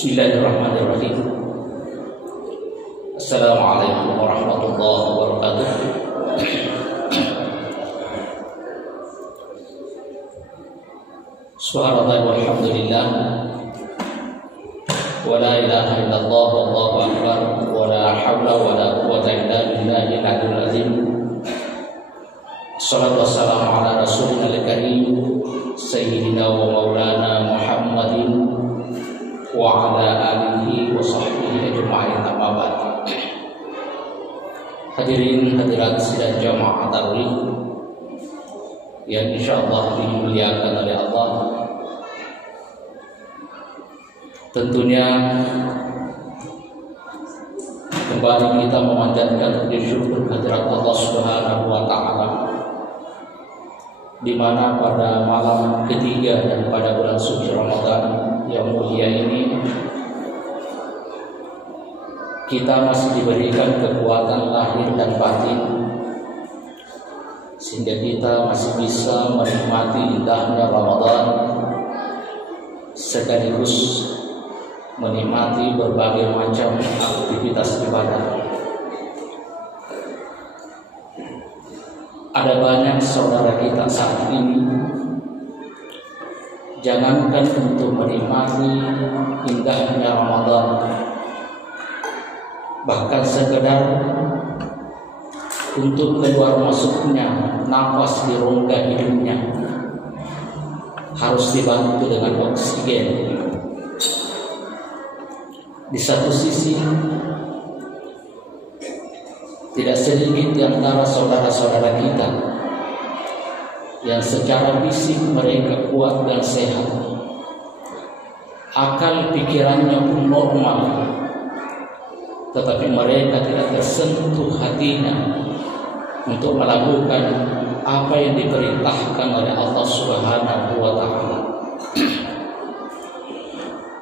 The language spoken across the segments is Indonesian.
Bismillahirrahmanirrahim. Assalamualaikum warahmatullahi wabarakatuh. Subhanallah walhamdulillah wa la ilaha illallah wallahu akbar wa la hawla wa la quwwata illa billahil aliyyil azim. Shallallahu wassalamu ala rasulina al-karim sayyidina wa maulana Muhammadin wa ala alihi wa sahbihi ajma'in, amma ba'd. Hadirin hadirat sidang jamaah tarawih yang insyaallah dimuliakan oleh Allah. Tentunya kembali kita memanjatkan puji syukur kehadirat Allah Subhanahu wa taala, di mana pada malam ketiga daripada bulan suci Ramadan yang mulia ini kita masih diberikan kekuatan lahir dan batin sehingga kita masih bisa menikmati indahnya Ramadan sekaligus menikmati berbagai macam aktivitas ibadah. Ada banyak saudara kita saat ini jangankan untuk menikmati indahnya Ramadan, bahkan sekedar untuk keluar masuknya nafas di rongga hidungnya harus dibantu dengan oksigen. Di satu sisi tidak sedikit di antara saudara-saudara kita yang secara fisik mereka kuat dan sehat, akal pikirannya pun normal, tetapi mereka tidak tersentuh hatinya untuk melakukan apa yang diperintahkan oleh Allah Subhanahu wa taala.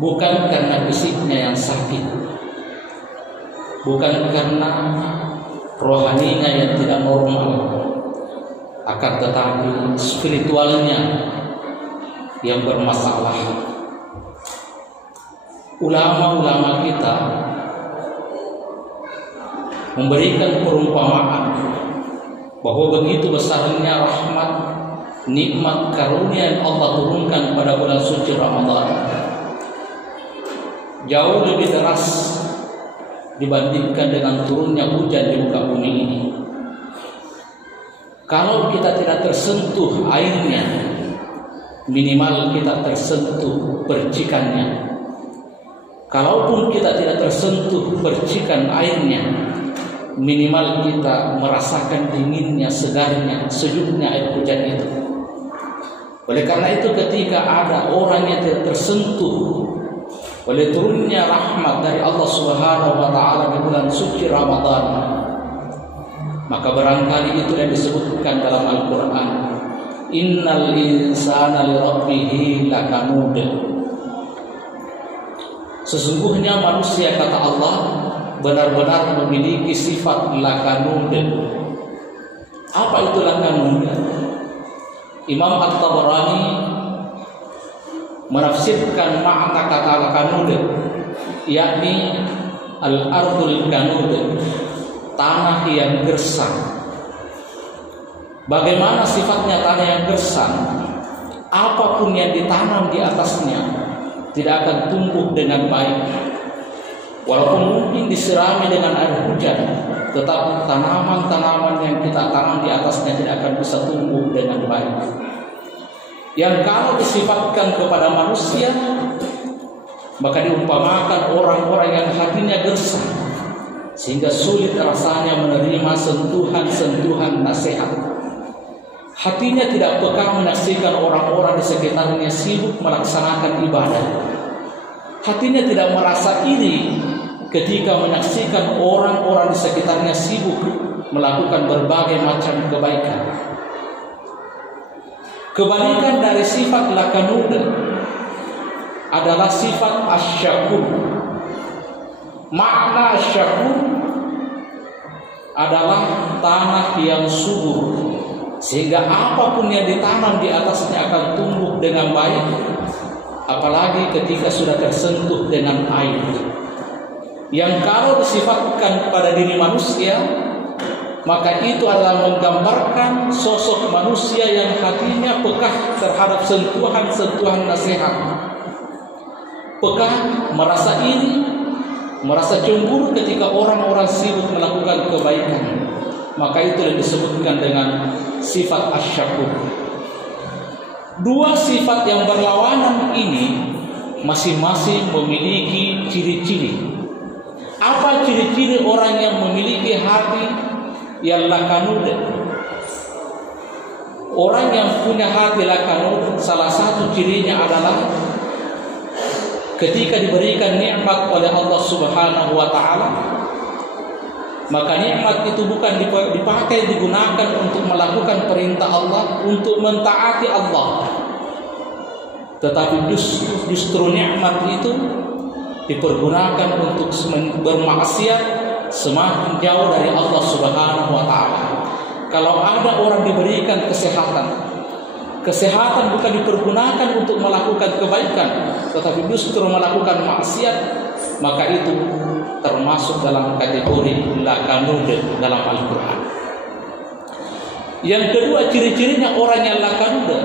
Bukan karena fisiknya yang sakit, bukan karena rohaninya yang tidak normal, akan tetapi spiritualnya yang bermasalah. Ulama-ulama kita memberikan perumpamaan bahwa begitu besarnya rahmat, nikmat, karunia yang Allah turunkan pada bulan suci Ramadan jauh lebih deras dibandingkan dengan turunnya hujan di muka bumi ini. Kalau kita tidak tersentuh airnya, minimal kita tersentuh percikannya. Kalaupun kita tidak tersentuh percikan airnya, minimal kita merasakan dinginnya, segarnya, sejuknya air hujan itu. Oleh karena itu ketika ada orang yang tidak tersentuh oleh turunnya rahmat dari Allah Subhanahu wa taala di bulan suci Ramadan, maka barangkali itu yang disebutkan dalam Al-Quran, innal insana li rabbihi lakanud. Sesungguhnya manusia, kata Allah, benar-benar memiliki sifat lakanud. Apa itu lakanud? Imam At-Tabarani menafsirkan makna kata lakanud, yakni al-ardul kanud, tanah yang gersang. Bagaimana sifatnya tanah yang gersang? Apapun yang ditanam di atasnya tidak akan tumbuh dengan baik. Walaupun mungkin disirami dengan air hujan, tetap tanaman-tanaman yang kita tanam di atasnya tidak akan bisa tumbuh dengan baik. Yang kalau disifatkan kepada manusia, maka diumpamakan orang-orang yang hatinya gersang, sehingga sulit rasanya menerima sentuhan-sentuhan nasihat. Hatinya tidak peka menyaksikan orang-orang di sekitarnya sibuk melaksanakan ibadah. Hatinya tidak merasa iri ketika menyaksikan orang-orang di sekitarnya sibuk melakukan berbagai macam kebaikan. Kebalikan dari sifat lakanud adalah sifat asyakur. Makna asyakur adalah tanah yang subur, sehingga apapun yang ditanam di atasnya akan tumbuh dengan baik, apalagi ketika sudah tersentuh dengan air, yang kalau disifatkan kepada diri manusia, maka itu adalah menggambarkan sosok manusia yang hatinya peka terhadap sentuhan-sentuhan nasihat. Peka, merasa iri, merasa cemburu ketika orang-orang sibuk melakukan kebaikan. Maka itu yang disebutkan dengan sifat asyakur. Dua sifat yang berlawanan ini masing-masing memiliki ciri-ciri. Apa ciri-ciri orang yang memiliki hati yang lakanud? Orang yang punya hati lakanud, salah satu cirinya adalah ketika diberikan nikmat oleh Allah Subhanahu wa taala, maka nikmat itu bukan dipakai, digunakan untuk melakukan perintah Allah, untuk mentaati Allah, tetapi justru nikmat itu dipergunakan untuk bermaksiat, semakin jauh dari Allah Subhanahu wa taala. Kalau ada orang diberikan kesehatan bukan dipergunakan untuk melakukan kebaikan, tetapi justru melakukan maksiat, maka itu termasuk dalam kategori lakanud dalam Al-Quran. Yang kedua, ciri-cirinya orang yang lakanud,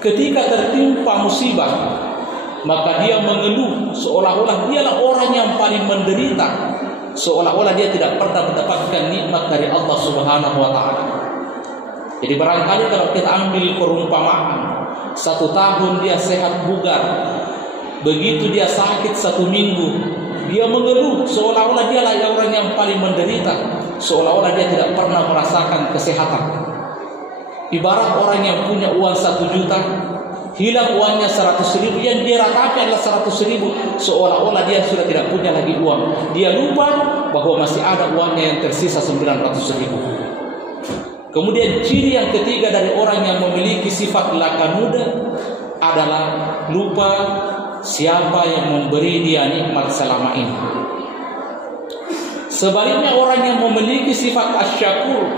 ketika tertimpa musibah, maka dia mengeluh seolah-olah dialah orang yang paling menderita, seolah-olah dia tidak pernah mendapatkan nikmat dari Allah Subhanahu wa taala. Jadi barangkali kalau kita ambil perumpamaan, 1 tahun dia sehat bugar, begitu dia sakit 1 minggu, dia mengeluh seolah-olah dialah orang yang paling menderita, seolah-olah dia tidak pernah merasakan kesehatan. Ibarat orang yang punya uang 1 juta, hilang uangnya 100.000, yang dia ratapi adalah 100.000, seolah-olah dia sudah tidak punya lagi uang. Dia lupa bahwa masih ada uangnya yang tersisa 900.000. Kemudian ciri yang ketiga dari orang yang memiliki sifat lakanud adalah lupa siapa yang memberi dia nikmat selama ini. Sebaliknya orang yang memiliki sifat asyakur,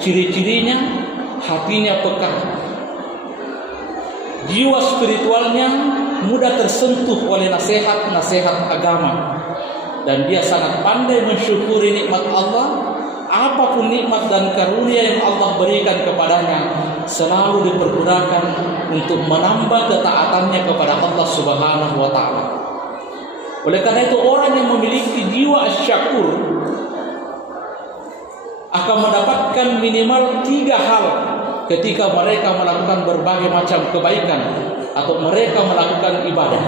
ciri-cirinya hatinya peka, jiwa spiritualnya mudah tersentuh oleh nasihat-nasihat agama, dan dia sangat pandai mensyukuri nikmat Allah. Apapun nikmat dan karunia yang Allah berikan kepadanya selalu dipergunakan untuk menambah ketaatannya kepada Allah Subhanahu wa taala. Oleh karena itu orang yang memiliki jiwa asyakur akan mendapatkan minimal 3 hal ketika mereka melakukan berbagai macam kebaikan atau mereka melakukan ibadah.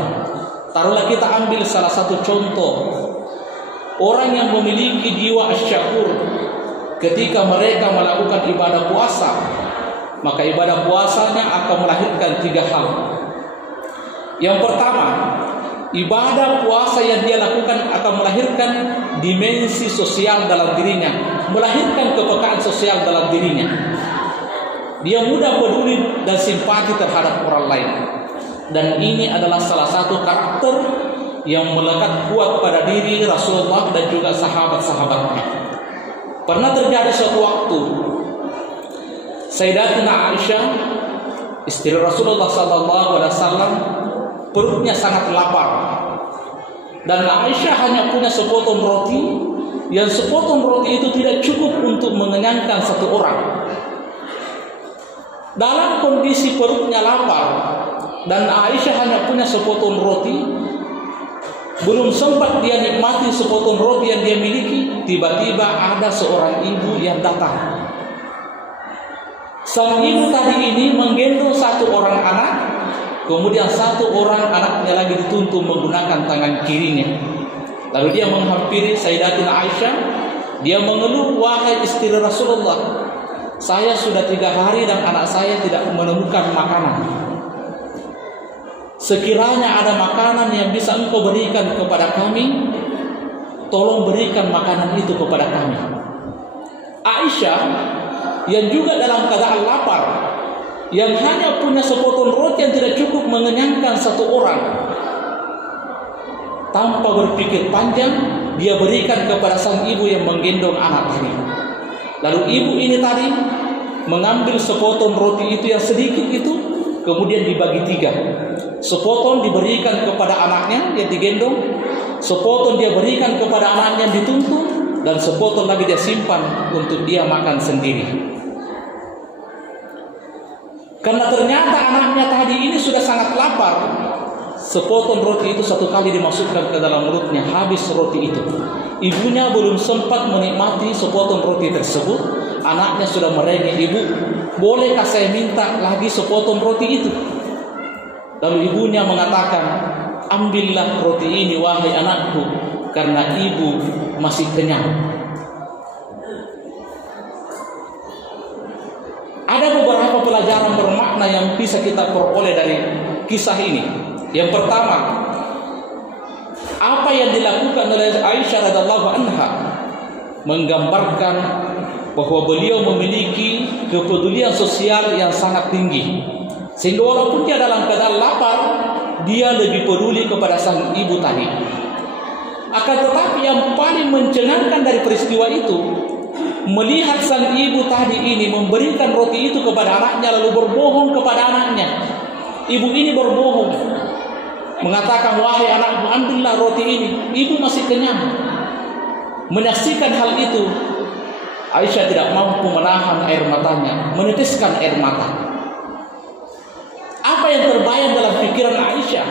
Taruhlah kita ambil salah satu contoh. Orang yang memiliki jiwa asyakur, ketika mereka melakukan ibadah puasa, maka ibadah puasanya akan melahirkan 3 hal. Yang pertama, ibadah puasa yang dia lakukan akan melahirkan dimensi sosial dalam dirinya, melahirkan kepekaan sosial dalam dirinya. Dia mudah peduli dan simpati terhadap orang lain. Dan ini adalah salah satu karakter yang melekat kuat pada diri Rasulullah dan juga sahabat-sahabatnya. Pernah terjadi suatu waktu, Sayyidatina Aisyah, istri Rasulullah SAW, perutnya sangat lapar, dan Aisyah hanya punya sepotong roti, yang sepotong roti itu tidak cukup untuk mengenyangkan 1 orang. Dalam kondisi perutnya lapar dan Aisyah hanya punya sepotong roti, belum sempat dia nikmati sepotong roti yang dia miliki, tiba-tiba ada seorang ibu yang datang. Sang ibu tadi ini menggendong 1 orang anak, kemudian 1 orang anaknya lagi dituntun menggunakan tangan kirinya. Lalu dia menghampiri Sayyidatina Aisyah, dia mengeluh, "Wahai istri Rasulullah, saya sudah 3 hari dan anak saya tidak menemukan makanan. Sekiranya ada makanan yang bisa engkau berikan kepada kami, tolong berikan makanan itu kepada kami." Aisyah yang juga dalam keadaan lapar, yang hanya punya sepotong roti yang tidak cukup mengenyangkan 1 orang, tanpa berpikir panjang dia berikan kepada sang ibu yang menggendong anak tadi. Lalu ibu ini tadi mengambil sepotong roti itu yang sedikit itu, kemudian dibagi 3. Sepotong diberikan kepada anaknya yang digendong, sepotong dia berikan kepada anaknya yang dituntun, dan sepotong lagi dia simpan untuk dia makan sendiri. Karena ternyata anaknya tadi ini sudah sangat lapar, sepotong roti itu 1 kali dimasukkan ke dalam mulutnya, habis roti itu. Ibunya belum sempat menikmati sepotong roti tersebut, anaknya sudah merengek, "Ibu, bolehkah saya minta lagi sepotong roti itu?" Lalu ibunya mengatakan, "Ambillah roti ini wahai anakku, karena ibu masih kenyang." Ada beberapa pelajaran bermakna yang bisa kita peroleh dari kisah ini. Yang pertama, apa yang dilakukan oleh Aisyah radhiyallahu anha menggambarkan bahwa beliau memiliki kepedulian sosial yang sangat tinggi, sehingga walaupun dia dalam keadaan lapar, dia lebih peduli kepada sang ibu tadi. Akan tetapi yang paling mencengangkan dari peristiwa itu, melihat sang ibu tadi ini memberikan roti itu kepada anaknya lalu berbohong kepada anaknya. Ibu ini berbohong, mengatakan, "Wahai anakku, ambillah roti ini, ibu masih kenyang." Menyaksikan hal itu, Aisyah tidak mampu menahan air matanya, meneteskan air mata. Apa yang terbayang dalam pikiran Aisyah?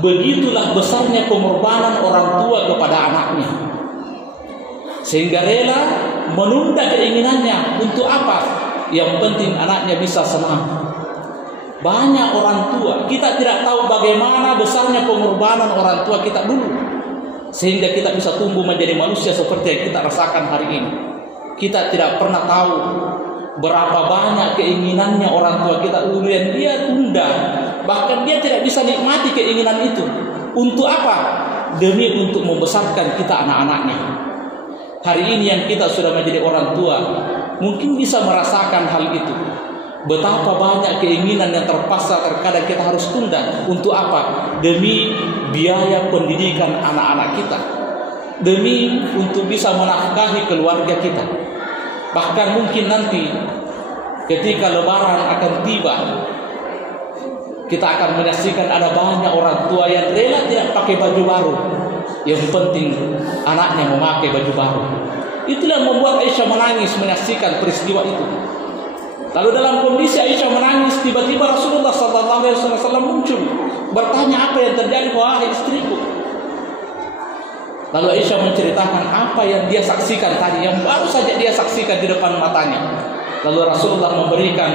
Begitulah besarnya pengorbanan orang tua kepada anaknya, sehingga rela menunda keinginannya. Untuk apa? Yang penting anaknya bisa senang. Banyak orang tua, kita tidak tahu bagaimana besarnya pengorbanan orang tua kita dulu, sehingga kita bisa tumbuh menjadi manusia seperti yang kita rasakan hari ini. Kita tidak pernah tahu berapa banyak keinginannya orang tua kita dulu yang dia tunda, bahkan dia tidak bisa nikmati keinginan itu. Untuk apa? Demi untuk membesarkan kita anak-anaknya. Hari ini yang kita sudah menjadi orang tua mungkin bisa merasakan hal itu. Betapa banyak keinginan yang terpaksa terkadang kita harus tunda. Untuk apa? Demi biaya pendidikan anak-anak kita, demi untuk bisa menafkahi keluarga kita. Bahkan mungkin nanti ketika lebaran akan tiba, kita akan menyaksikan ada banyak orang tua yang rela tidak pakai baju baru, yang penting anaknya memakai baju baru. Itulah yang membuat Aisyah menangis menyaksikan peristiwa itu. Lalu dalam kondisi Aisyah menangis, tiba-tiba Rasulullah SAW muncul, bertanya, "Apa yang terjadi wahai istriku?" Lalu Aisyah menceritakan apa yang dia saksikan tadi, yang baru saja dia saksikan di depan matanya. Lalu Rasulullah memberikan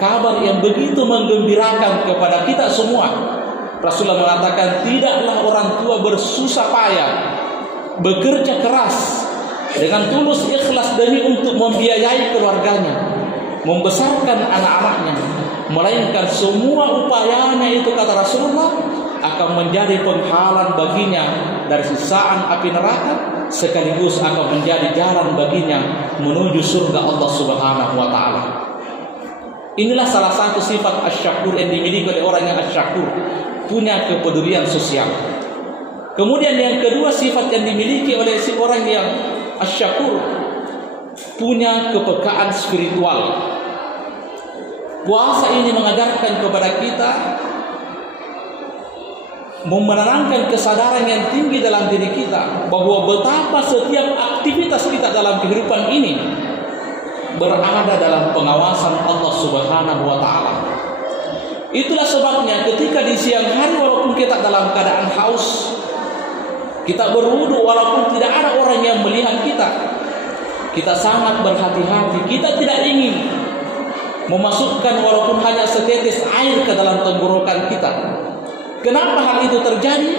kabar yang begitu menggembirakan kepada kita semua. Rasulullah mengatakan, "Tidaklah orang tua bersusah payah, bekerja keras dengan tulus ikhlas demi untuk membiayai keluarganya, membesarkan anak-anaknya, melainkan semua upayanya itu," kata Rasulullah, "akan menjadi penghalang baginya dari siksaan api neraka, sekaligus akan menjadi jalan baginya menuju surga Allah Subhanahu wa taala." Inilah salah satu sifat asy-syakur yang dimiliki oleh orang yang asy-syakur, punya kepedulian sosial. Kemudian yang kedua, sifat yang dimiliki oleh si orang yang asy-syakur, punya kepekaan spiritual. Puasa ini mengajarkan kepada kita menanamkan kesadaran yang tinggi dalam diri kita bahwa betapa setiap aktivitas kita dalam kehidupan ini berada dalam pengawasan Allah Subhanahu wa taala. Itulah sebabnya ketika di siang hari walaupun kita dalam keadaan haus, kita berwudu walaupun tidak ada orang yang melihat kita, kita sangat berhati-hati. Kita tidak ingin memasukkan walaupun hanya setetes air ke dalam tenggorokan kita. Kenapa hal itu terjadi?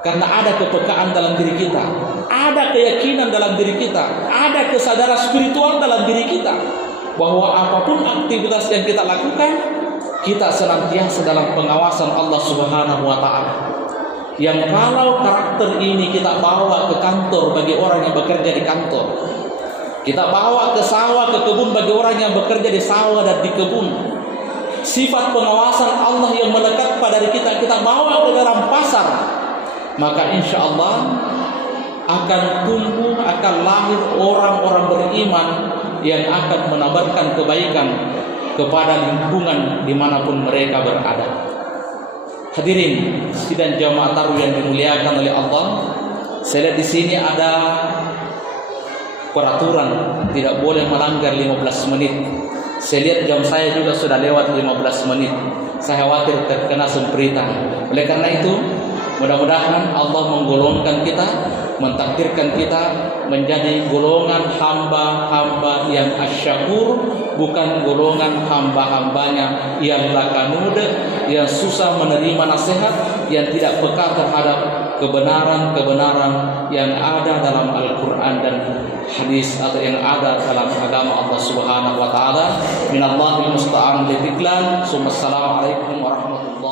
Karena ada kepekaan dalam diri kita, ada keyakinan dalam diri kita, ada kesadaran spiritual dalam diri kita bahwa apapun aktivitas yang kita lakukan, kita senantiasa dalam pengawasan Allah Subhanahu wa taala. Yang kalau karakter ini kita bawa ke kantor bagi orang yang bekerja di kantor, kita bawa ke sawah, ke kebun bagi orang yang bekerja di sawah dan di kebun, sifat pengawasan Allah yang melekat pada diri kita, kita bawa ke dalam pasar, maka insya Allah akan tumbuh, akan lahir orang-orang beriman yang akan menebarkan kebaikan kepada lingkungan dimanapun mereka berada. Hadirin sidang jamaah tarawih yang dimuliakan oleh Allah, saya lihat di sini ada peraturan tidak boleh melanggar 15 menit. Saya lihat jam saya juga sudah lewat 15 menit. Saya khawatir terkena sempritan. Oleh karena itu, mudah-mudahan Allah menggolongkan kita, mentakdirkan kita menjadi golongan hamba-hamba yang asyakur, bukan golongan hamba-hambanya yang lakanud, yang susah menerima nasihat, yang tidak peka terhadap kebenaran-kebenaran yang ada dalam Al-Quran dan hadis atau yang ada dalam agama Allah Subhanahu wa taala. Minallahil musta'an. Assalamualaikum warahmatullahi wabarakatuh.